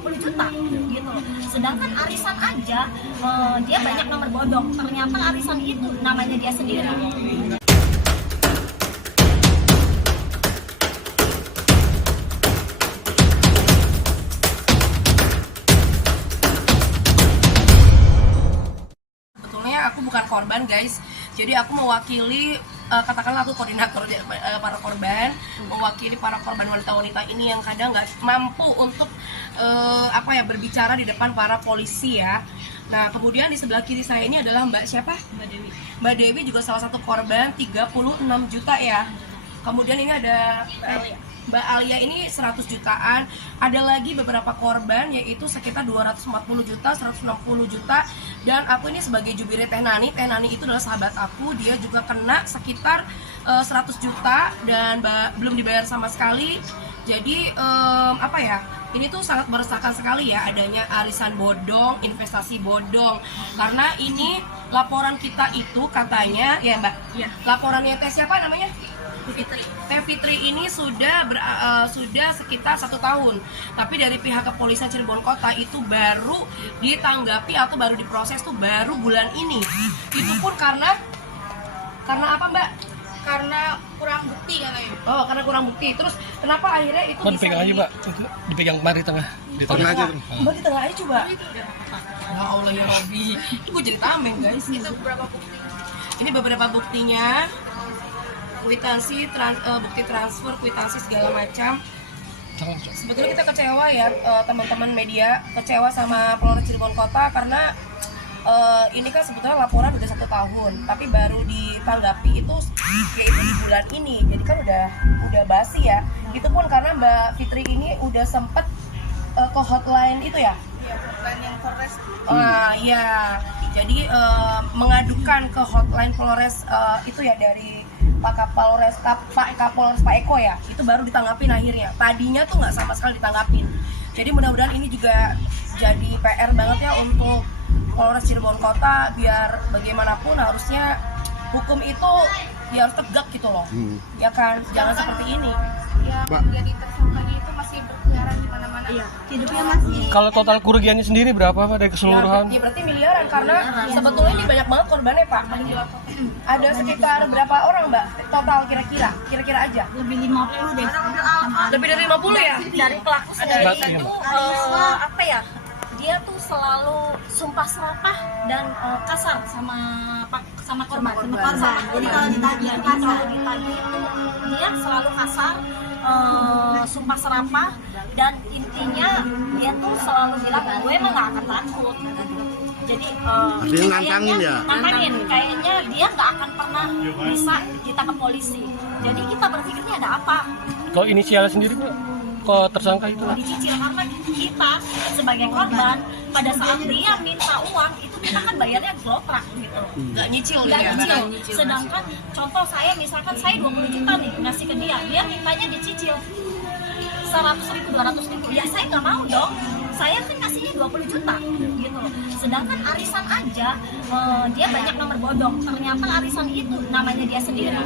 20 juta gitu loh. Sedangkan arisan aja dia banyak nomor bodong. Ternyata arisan itu namanya dia sendiri. Aku bukan korban guys, jadi aku mewakili katakanlah aku koordinator para korban, mewakili para korban wanita-wanita ini yang kadang nggak mampu untuk berbicara di depan para polisi ya. Nah kemudian di sebelah kiri saya ini adalah Mbak siapa? Mbak Dewi. Mbak Dewi juga salah satu korban 36 juta ya. Kemudian ini ada Mbak Alia ini 100 jutaan. Ada lagi beberapa korban yaitu sekitar 240 juta, 160 juta. Dan aku ini sebagai jubirnya Teh Nani itu adalah sahabat aku. Dia juga kena sekitar 100 juta dan belum dibayar sama sekali. Jadi ini tuh sangat meresahkan sekali ya adanya arisan bodong, investasi bodong. Karena ini laporan kita itu katanya ya Mbak, ya. Laporannya Teh siapa namanya? Teh Fitri ini sudah sekitar 1 tahun, tapi dari pihak kepolisian Cirebon Kota itu baru ditanggapi atau baru diproses tuh baru bulan ini. Itu pun karena apa Mbak? Karena kurang bukti katanya. Oh, karena kurang bukti. Terus kenapa akhirnya itu bisa dipegang aja Mbak, dipegang kemari di tengah aja. Mbak di tengah aja coba. Ya Allah ya Robi, itu gue jadi tameng guys. Itu beberapa bukti. Ini beberapa buktinya. Kwitansi, bukti transfer, kwitansi segala macam. Sebetulnya kita kecewa ya teman-teman media, kecewa sama Polres Cirebon Kota karena ini kan sebetulnya laporan udah 1 tahun, tapi baru ditanggapi itu yaitu di bulan ini. Jadi kan udah basi ya. Itu pun karena Mbak Fitri ini udah sempet ke hotline itu ya. Iya, hotline yang Polres. Iya. Jadi mengadukan ke hotline Polres itu ya dari Pak Kapolres Pak Eko ya, itu baru ditanggapin akhirnya. Tadinya tuh nggak sama sekali ditanggapin. Jadi mudah-mudahan ini juga jadi PR banget ya untuk Polres Cirebon Kota, biar bagaimanapun harusnya hukum itu ya harus tegak gitu loh. Ya kan, jangan seperti ini. Ya, jadi tersangkanya itu masih berkeliaran di mana-mana. Iya, hidupnya masih. Kalau total kerugiannya sendiri berapa Pak dari keseluruhan? Ya berarti miliaran karena sebetulnya ini banyak banget korbannya Pak. Ada sekitar berapa orang Mbak total kira-kira aja? Lebih 50 deh. Lebih dari 50 ya? Dari pelaku sendiri itu dia tuh selalu sumpah serapah dan kasar sama korban. Jadi kalau ditagih itu dia selalu kasar, sumpah serapah, dan intinya dia tuh selalu bilang gue emang gak akan takut. Jadi dia nantangin kayaknya dia nggak akan pernah bisa ditangkap polisi. Jadi kita berpikirnya ada apa? Kalau inisialnya sendiri Bu, kok tersangka itu? Dicicil karena kita sebagai korban pada saat dia minta uang itu kita kan bayarnya glotrak gitu, nggak nyicil. Sedangkan contoh saya misalkan saya 20 juta nih ngasih ke dia mintanya dicicil 100.000, 200.000, ya saya nggak mau dong. Saya kan kasihnya 20 juta gitu loh. Sedangkan arisan aja dia banyak nomor bodong. Ternyata arisan itu namanya dia sendiri.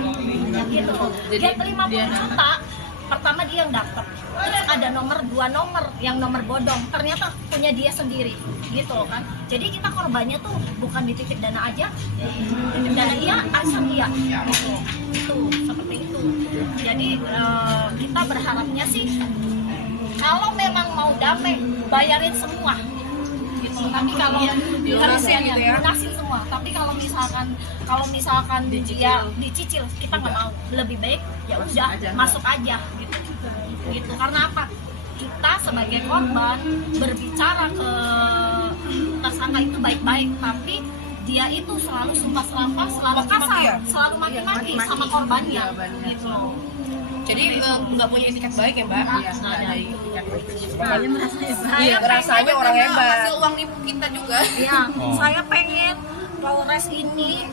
Ya gitu loh. Dia 50 juta. Pertama dia yang daftar. Terus ada 2 nomor yang nomor bodong. Ternyata punya dia sendiri. Gitu loh kan. Jadi kita korbannya tuh bukan dititip dana aja. Titip dana iya, arisan iya. Gitu. Itu seperti itu. Jadi kita berharapnya sih kalau memang mau damai, bayarin semua gitu. Tapi kalau lunasin semua. Tapi kalau misalkan dia dicicil, kita nggak mau. Lebih baik ya udah masuk aja gitu. Karena apa? Kita sebagai korban berbicara ke tersangka itu baik-baik, tapi dia itu selalu sumpah serapah, selalu kasar, selalu maki-maki sama korbannya gitu. Jadi nggak punya etiket baik ya Mbak? Iya, nggak ada etiket baik. Iya, rasanya orang hebat. Hasil uang nipu kita juga. Iya, saya pengen Polres ini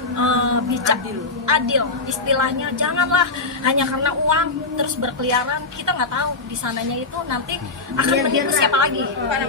adil. Istilahnya janganlah hanya karena uang terus berkeliaran. Kita nggak tahu di sananya itu nanti akan menipu siapa lagi. Ya.